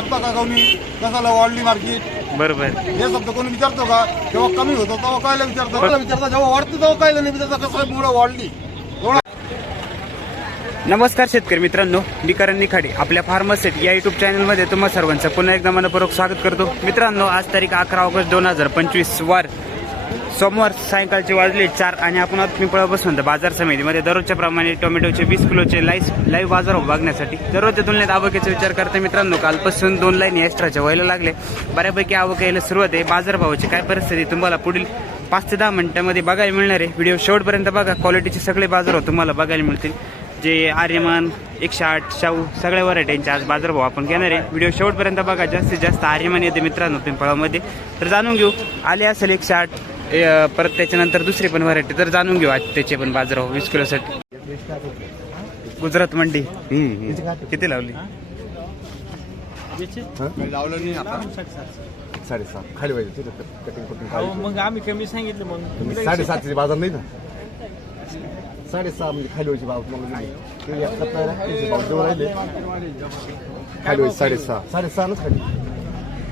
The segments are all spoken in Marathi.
विचारतो का कोणी कसाला वाढली मार्केट? बरोबर. हे शब्द कोणी विचारतो का? जेव्हा कमी होतो तेव्हा कायला विचारतो? कायला विचारता? जेव्हा वाढते तेव्हा कायला नाही विचारता? कसं मुळे वाढली? नमस्कार शेतकरी मित्रांनो मी करण निखाडे आपल्या फार्मसेट या युट्यूब चॅनलमध्ये तुम्हा सर्वांचं पुन्हा एकदा मनपूर्वक स्वागत करतो. मित्रांनो आज तारीख अकरा ऑगस्ट दोन हजार पंचवीस वार सोमवार सायंकाळचे वाजले चार आणि आपण पिंपळा बसून तर बाजार समितीमध्ये. दररोजच्या प्रमाणे टोमॅटोचे वीस किलोचे लाईव्ह लाईव्ह बाजार बघण्यासाठी दररोजच्या तुलनेत आवकेचा विचार करता मित्रांनो कालपासून दोन लाईन एक्स्ट्राच्या व्हायला लागले. बऱ्यापैकी आवक यायला सुरुवात आहे. बाजारभावाची काय परिस्थिती तुम्हाला पुढील पाच ते दहा मिनिटांमध्ये बघायला मिळणार आहे. व्हिडिओ शेवटपर्यंत बघा. क्वालिटीचे सगळे बाजार तुम्हाला बघायला मिळतील. जे आर्यमान एकशे आठ शाहू सगळ्या व्हरायटींचे आज बाजारभाव आपण घेणार आहे. व्हिडिओ शेवटपर्यंत बघा. जास्तीत जास्त आर्यमान येते मित्रांनो पिंपळामध्ये. तर जाणून घेऊ. आले असेल एकशे आठ. ए, परत त्याच्यानंतर दुसरी पण व्हरायटी तर जाणून घेऊ आज त्याचे पण बाजारभाव वीस किलोसाठी गुजरात मंडी. किती लावली लावलं? नाही आता साडेसात. खाली पाहिजे तिथं कटिंग कटिंग अहो, मग आम्ही कमी सांगितलं मग साडेसातचे बाजार नाही ना? साडेसहा म्हणजे खाली व्हायची बाब ते आहे, राहिले. खाली व्हायची साडेसहा. साडेसहा नाच खाली?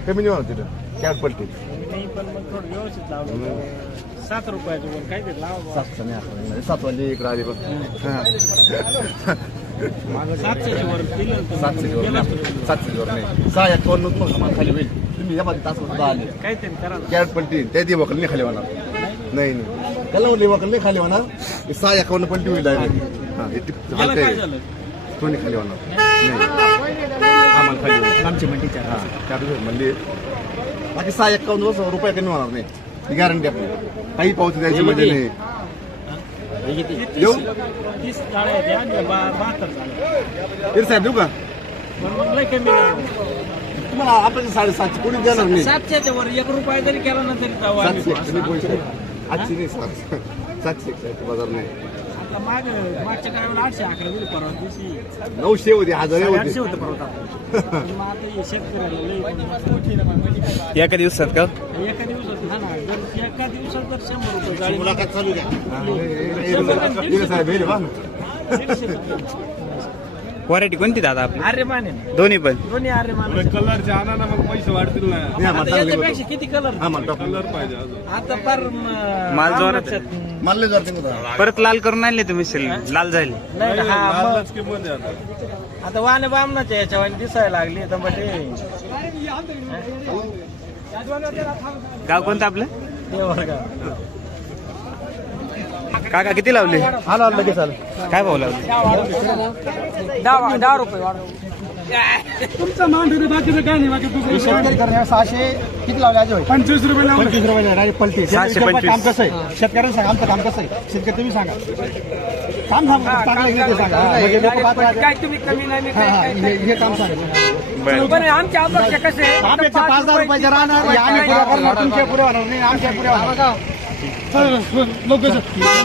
कमी नाही होणार तिथं. कॅट पलटी नाही पण मग थोडं व्यवस्थित लावलं सात रुपयाचं पण काहीतरी लावा. बुवा. सातशे नाही असं सात वाजले इकडे आले बघ. सातशे वर दिलं तर सातशे नाही. सातशे नाही. सहा मग खाली होईल. तुम्ही या मध्ये तास सुद्धा आले. काहीतरी करा ना. कॅरेट पलटी त्या ती वकल नाही खाली होणार. नाही नाही. त्याला म्हणले वकल नाही खाली होणार. हे सहा एकावन्न पलटी होईल डायरेक्ट हा हे टिप- याला हलकं काय आहे. झालं? तो नाही खाली होणार? नाही. आम्हाला खाली होईल आमची मंडी हा. कॅरेट म्हणले बाकी सहा एकावन्न वर्ष रुपये कमी होणार नाही. ही गॅरंटी आपली. काही पावती द्यायची म्हणजे नाही. देऊ? तीस गाड्या आहेत या, आणि बा- बहात्तर झाल्या. तरी साहेब देऊ का? पण मग लय कमी लावलं. तुम्हाला आपल्याला साडेसातशे कोणी देणार नाही. सातशेच्या वर एक रुपया जरी केला ना तरी जाऊ आम्ही सातशे नाही सातशे सातशे एकशे बाजार नाही. आता माग मागच्या काय आठशे अकरा दिली परवा दिवशी. नऊशे होते हजार आठशे होते. होतं परवा पण मग आता हे शेतकऱ्याला लय एका दिवसात का? एका दिवसात हा ना. जर एका दिवसात जर शंभर रुपये जाळी मुलाखत चालू द्या. दिले साहेब हे बा व्हरायटी कोणती दादा आपली? अरे माने ना. दोन्ही पण. दोन्ही अरे माने कलरचे आणा ना मग पैसे वाढतील ना. नाही, आता आम्हाला चांगली याच्यापेक्षा किती कलर कलर पाहिजे अजून. आता पार माल जोरात आहे. मला लय जाते का परत लाल करून आणले तुम्ही सेल लाल झाले नाही ना, हा मग. लालच किंमत आहे आता? आता वाने बामनाच्या याच्यावानी दिसायला लागली गाव कोणतं आपलं? ते वर्गा काका किती लावले? हा ना लगेच आलं. काय भाव लावले? दहा दहा रुपये. शेतकरी करण्या सहाशे किती लावले आज पंचवीस रुपये पंचवीस रुपये पलटी. सहाशे शेतकऱ्याचं पंचवीस. काम कसं आहे? शेतकऱ्यांना सांगा आमचं काम कसं आहे? शेतकरी तुम्ही सांगा. काम सांगा चांगलं आहे की ते सांगा. हा, म्हणजे लोकं पाहत राहतात. काय तुम्ही कमी नाही हा, हा, हे हे काम सांगा. बरं. बरं आमच्या अपेक्षा कसे आमच्या पाच दहा रुपयाचे राहणार हे आम्ही पुऱ्या करणार तुमचे पुरे होणार नाही आमच्या पुऱ्या होणार लोक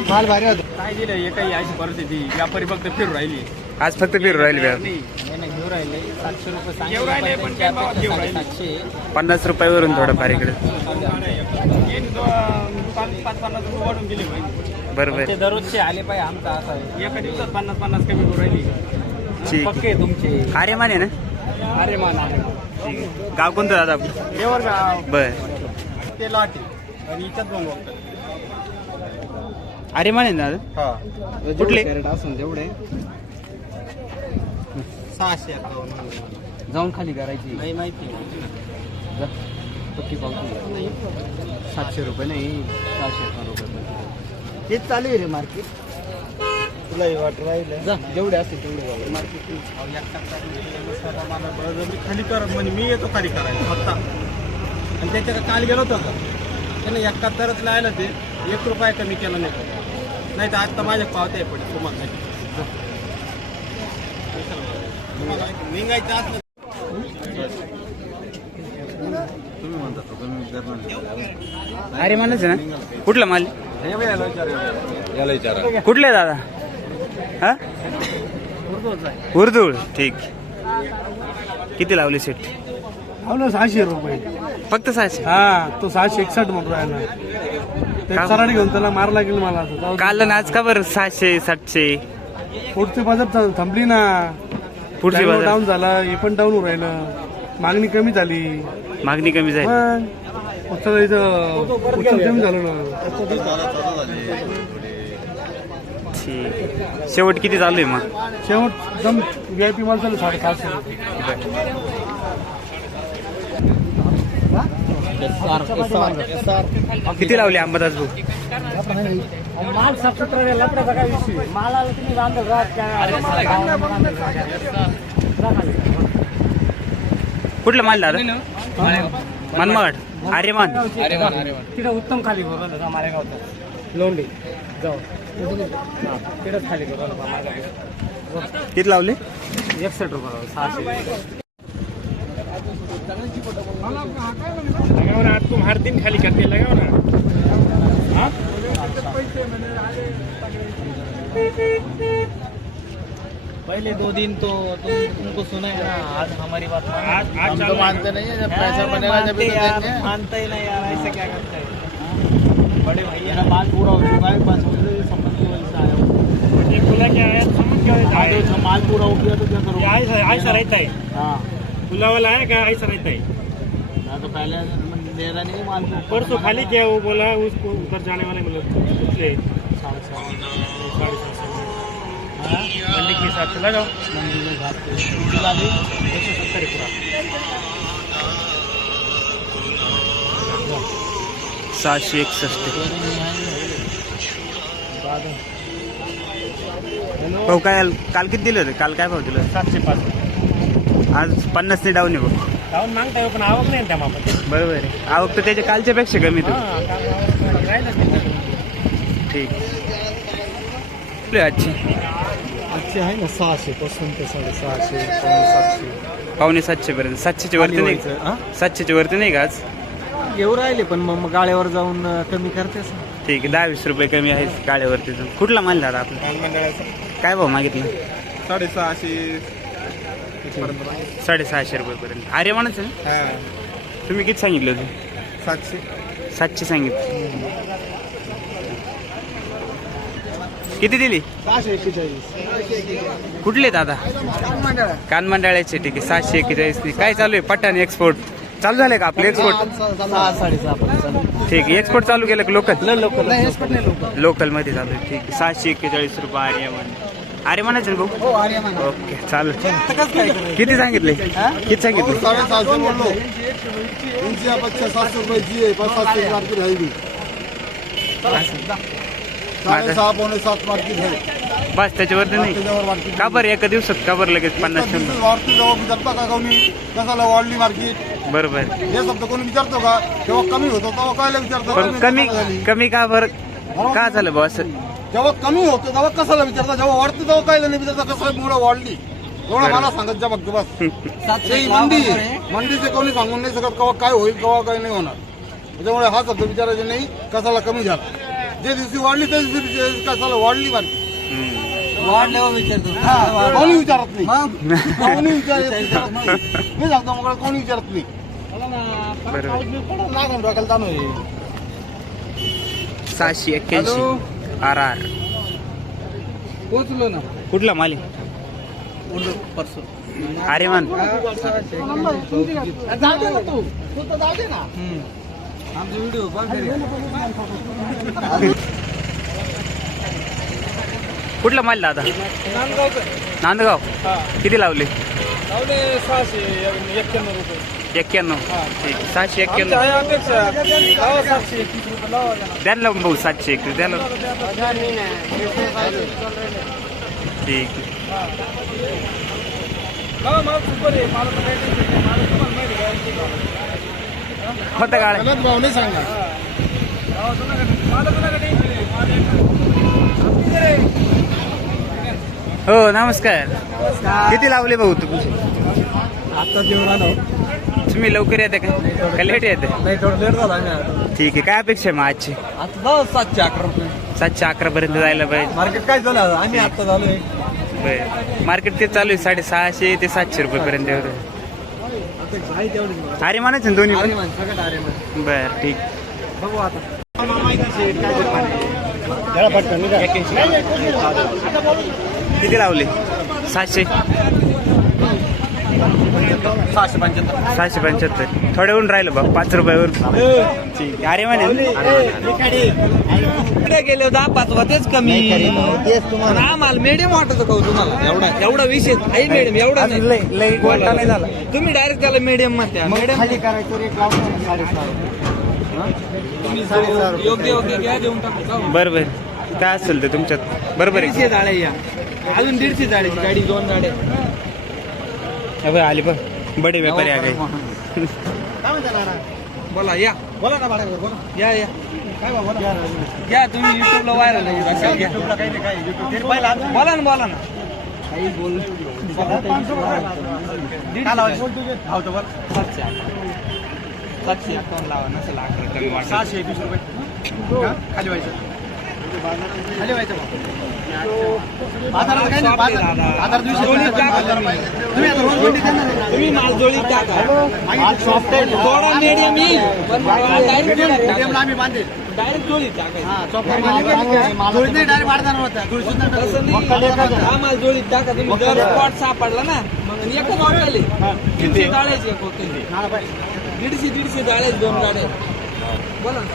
माल भारी होतो. काय दिलं? हे काही अशी परिस्थिती व्यापारी फक्त फिरू राहिली. आज फक्त फिरू राहिले राहिले. सातशे रुपये पण राहिले? पन्नास रुपयावरून इकडे. वाढून दिले पाहिजे बरोबर. ते दररोजचे आले पाहिजे आमचा असा. आहे. एका दिवसात पन्नास पन्नास कमी करू राहिली. ठीक पक्के तुमचे. अरे माने ना? अरे मान ठीक आहे. गाव कोणतं दादा आपलं? देवर गाव. बर. ते लाटी. आणि इथं दोन वाजता अरे माने ना दादा? कुठले? असून तेवढे. सहाशे जाऊन खाली करायची. नाही माहिती पक्की पावती सातशे रुपये नाही. सहाशे अकरा रुपये तेच चालू आहे रे मार्केट. तुलाही वाट राहिलं. जा. जेवढे असतील तेवढे बळजबरी खाली कर म्हणजे मी येतो खाली करायला फक्त. आणि त्याच्या काल गेलो होतो का? त्याने एकाहत्तरच लायला ते. एक रुपया कमी केला नाही. नाही तर आता माझ्या पावत्या पडेल तुम्हाला माहिती. निघायचं असलं अरे आहे ना. कुठला माल? कुठले दादा? हा? उर्दूळ. ठीक. किती लावले सेट? ना सहाशे रुपये. फक्त सहाशे? हा तो सहाशे एकसष्ट म्हणून राहिला. ते का? सराडी घेऊन त्याला मार लागेल मला. आता. जाऊ दे. काल आणि आज का बरं सहाशे सातशे? पुढचे थ- थांबली ना. पुढची बाजार. डाऊन झाला हे पण डाऊन राहिलं. मागणी कमी झाली. मागणी कमी जाईल मग उत्तर इथं उत्तर कमी झालं ना. ठीक. शेवट किती चालू आहे मग? शेवट एकदम व्ही आय पी माल झालं साडेसातशे रुपये. किती लावले अंबादास भाऊ? माल साफसुथरा लपड्याचा काय विषय मालाला तुम्ही बांधल कुठला माल दादा? मनमाड. आर्यमान. तिथं उत्तम खाली बरोबर मालेगावचा. लोंढे. जाऊ. तिथंच खाली बरोबर किती लावले? एकसष्ट रुपये सहाशे. आज तुम हर दिन खाली करके लगाओ ना. पहले दो दिन तो तुम तुमको सुना है ना आज हमारी बात आज आज हम तो मानते नहीं है जब पैसा बनेगा जब तो मानते ही नहीं यार ऐसे क्या करते हैं? बड़े भैया ना माल पूरा हो चुका है बस संबंध की वजह से आया हूँ। खुला क्या है? क्या हाँ, माल पूरा हो गया तो क्या करूँ ऐसा ऐसा रहता है। हाँ। खुला वाला है क्या? ऐसा रहता है। मैं तो पहले दे रहा नहीं माल परसों खाली किया वो बोला उसको उधर जाने वाले मतलब पिछले साढ़े सात साढ़े सात सौ मंडी के हिसाब से लगाओ मंदिर में घाट पे दिला दी एक सौ सत्तर है पूरा सहाशे एकसष्ट. भाऊ काय काल किती दिलं होतं? काल काय भाव दिलं सातशे पाच. आज पन्नास ते डाऊन आहे भाऊ जाऊन मागताय पण आवक नाही त्या मापात बरोबर आहे. आवक तर त्याच्या कालच्या पेक्षा कमी तू हा काम राहिलंच नाही ठीक. आजची. अच्छे आहे ना सहाशे पासून ते साडेसहाशे पावणे सातशे. पावणे सातशे पर्यंत. सातशेच्या वरती नाही. हा? सातशेच्या वरती नाही का आज? घेऊ राहिले पण मग मग गाड्यावर जाऊन अं, कमी करतेस ना. ठीक आहे दहा वीस रुपये कमी आहे गाड्यावरती तर. कुठला माल दादा आपला? काय भाव मागितलं? साडेसहाशे. साडेसहाशे रुपयेपर्यंत अरे म्हणच ना? तुम्ही किती सांगितलं होतं? सातशे. सातशे सांगितलं. किती दिली? सहाशे एक्केचाळीस कुठले दादा? कानमंडळाचे ठीक आहे सातशे एक्केचाळीस काय चालू आहे? पठाण एक्सपोर्ट चालू झालंय का आपलं एक्सपोर्ट ठीक आहे एक्सपोर्ट चालू केलं का लोकल लोकल नाही एक्सपर्ट नाही लोकल लोकलमध्ये चालू आहे ठीक आहे. सातशे एक्केचाळीस रुपये आर्यमान आर्यमानाचे ना भाऊ? हो ओके चालेल. किती सांगितले? किती सांगितले? अपेक्षा सातशे रुपयाची साडेसहा पावणे सात मार्केट आहे बस त्याच्यावरती नाही. का बरं एका दिवसात का बरं लगेच पन्नास शंभर? वाढती जेव्हा विचारता का कोणी कसाला वाढली मार्केट? बरोबर. हे शब्द कोणी विचारतो का? तेव्हा कमी होतो तेव्हा कायला विचारतो पण कमी कशाला? कमी का बरं? का झालं बॉस जेव्हा कमी होतं तेव्हा कसाला विचारता? जेव्हा वाढते तेव्हा कायला नाही विचारता कसं मुळे वाढली. एवढं मला सांगत जा फक्त बस. ही मंडी. मंडीचे कोणी सांगून नाही शकत केव्हा काय होईल केव्हा काय नाही होणार. त्याच्यामुळे हा शब्द विचारायचे नाही कसाला कमी झाला. जे दिवशी वाढली त्या दिवशी कसाला वाढली हम्म. वाढल्यावर विचारतो. कोणी विचारत नाही. कोणी विचारत नाही. मी सांगतो मग कोणी विचारत नाही. सहाशे एक्क्याऐंशी. आर आर पोचलो ना. कुठला माल आहे? आर्यमान. जाऊ दे ना तू. तू तर जाऊ दे ना आमचे व्हिडिओ कुठला माल दादा? नांदगाव. किती लावले? सहाशे एक्क्याण्णव रुपये. एक्क्याण्णव. ठीक सहाशे एक्क्याण्णव. अपेक्षा. लावा सातशे. एकतीस रुपये लावा द्या ना भाऊ सातशे एकतीस द्या ना. ठीक आहे. मला तर काही टेन्शन नाही. मला तुम्हाला माहिती आहे का? होतं गाड्या गलत भाव नाही सांगा. हो नमस्कार. किती लावले भाऊ तुमचे आता जेवण आलो. तुम्ही लवकर येते का? लेट येते? नाही थोडं लेट झाला आम्ही. आता. ठीक आहे काय अपेक्षा आहे मग आजची? आता सातशे अकरा रुपये सातशे अकरा पर्यंत जायला पाहिजे. मार्केट काय झालं? आम्ही आता झालोय. मार्केट ते चालू आहे साडेसहाशे ते सातशे रुपये पर्यंत अरे म्हणायचं ना दोन्ही पण? बरं ठीक. बघू आता. किती लावले? सातशे सहाशे पंच्याहत्तर. थोड्याहून राहिलं बघ पाच रुपयावर ठीक अरे म्हणे. पुढे गेले दहा पाच होतेच कमी. आम्हाला मीडियम वाटत खाऊ तुम्हाला. एवढा एवढा विषय आहे. मीडियम एवढा नाही. नाही झाला. तुम्ही डायरेक्ट त्याला मीडियम म्हणता. मीडियम योग्य योग्य घ्या देऊन टाकू. जाऊ. बरं बरं काय असेल ते तुमच्यात? बरोबर आहे. जाळे या. अजून दीडशे जाळ्याची गाडी दोन जाळे. आली बघ. बडे व्यापारी आ गए बोला या. बोला ना बोला. या या. घ्या तुम्ही युट्यूबला व्हायरल घ्या बोला ना बोला ना. काही बोल सातशे सातशे अकाउंट लावा नसेल अकरा कमी वाटत. सहाशे एकवीस रुपये. खाली व्हायचं खाली व्हायचं बाजारात नाही बाजार बाजार दिवशी तुम्ही. आता रोज आहे. तुम्ही टाका आम्ही बांधेल. टाकायचं. हा नाही डायरेक्ट होता. हा माल टाका तुम्ही जर सापडला ना मग एकच वाटायले तीनशे जाळ्याचे एक होते दीडशे दीडशे जाळ्याचे दोन गाड्या बोला ना.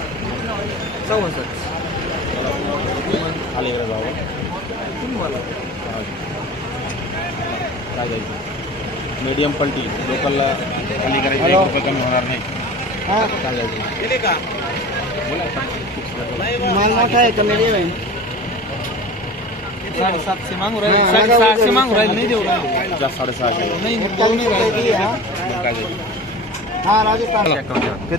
सव्वा सात तुम्ही बोला मीडियम पलटी लोकलला खाली करायची एक रुपये कमी होणार नाही. दिले का? माल मोठा आहे कमी आहे? साडेसातशे मागू राहिले. साडेसहाशे मागू राहिले. नाही देऊ राहिले जास्त साडेसहाशे नाही देऊ नाही राहिले. हा राजस्थान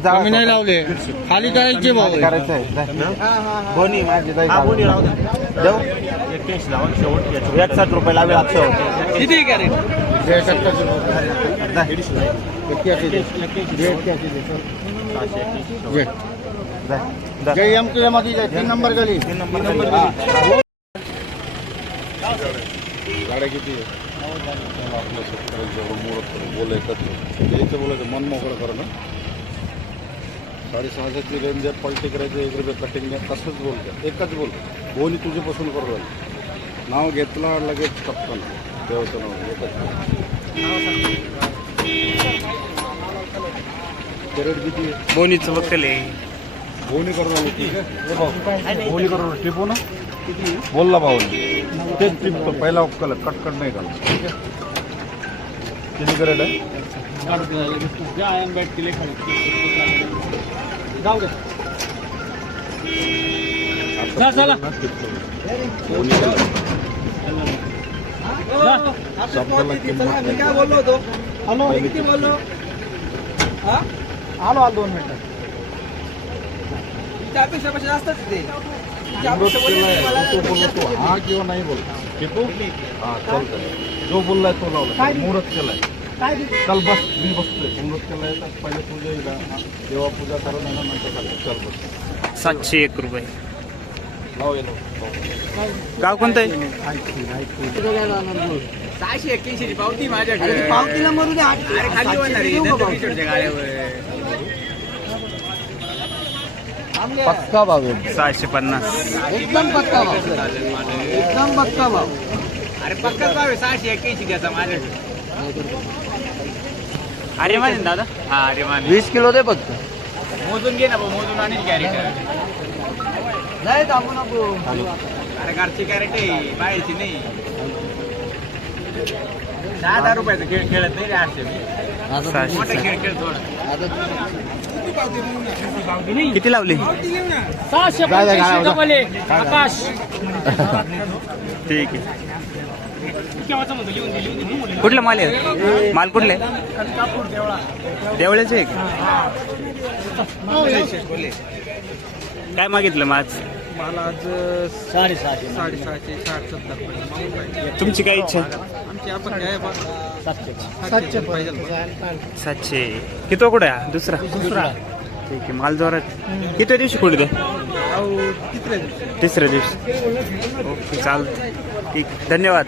कमी नाही लावले. खाली करायचे भाऊ करायचं आहे. बोनी माझी बोनी राहू दे. देऊ? एक्क्याऐंशी लावा शेवट एकसाठ रुपये लावे आजच्या किती कॅरेट? जय एम के मध्ये तीन नंबर गली. तीन नंबर गाड्या किती बोलायचं द्यायचं बोलायचं मन मोकळं करणं. साडेसहाशेची रेंज आहे पलटी करायचं एक रुपये कटिंग आहे तसंच बोलतं एकच बोल. कोणी तुझी पसंत करू राहिलं नाव घेतलं लगेच टपकन देवाचं नाव एकच करेट किती आहे? बोनीचं बघतले बोनी करून आलो ती. बोनी करून टिपू ना. बोलला भाऊ. तेच टिपतो. पहिला उकल कटकट नाही झाला ठीक आहे? किती करेट आहे जाऊ दे आता चला. केलं. काय बोललो होतो हॅलो किती बोललो हा आलो आलो दोन मिनिटं तिच्या अपेक्षापेक्षा जास्तच ते हा किंवा नाही बोल टिपू हा चालतंय जो बोललाय तो लावला मुहूर्त केलाय चल बस मी बसतोय. केलाय तर पहिले पूजा येईल. देवा पूजा करून नंतर चल बस. सातशे एक रुपये. लाव येलो गाव कोणतं आहे? सहाशे एक्क्याऐंशी पावती माझ्याकडे. पावतीला मरू दे आठ- अरे खाली होणार आहे, नंतर पावती? गाड्यावर. पक्का भाव आहे सहाशे पन्नास. एकदम पक्का भाव एकदम पक्का भाव अरे पक्का भाव आहे सहाशे एक्क्याऐंशी द्यायचा माझ्याकडे. अरे माने दादा? हा अरे मान. वीस किलो दे फक्त. मोजून घे ना भाऊ मोजून आणील कॅरेट नाही थांबू नको. अरे घरची कॅरेट आहे बाहेरची नाही. दहा दहा रुपयाचा खेळ खेळत नाही रे आठशे मोठा सहाशे खेळ खेळ थोडा. किती लावले? ठीक आहे. कुठला माल आहे? माल कुठले देवळ्याचे आहे का? काय मागितलं माझ मला आज साडेसहाशे. साडेसहाशे साठ सत्तर पर्यंत तुमची काय इच्छा? आहे? आमची आपण काय बा- सातशे. किती कुठे दुसरा? दुसरा. ठीक आहे माल जोरात. किती दिवशी कुठे तिसऱ्या दिवशी. तिसऱ्या दिवशी. ओके चालतं ठीक धन्यवाद.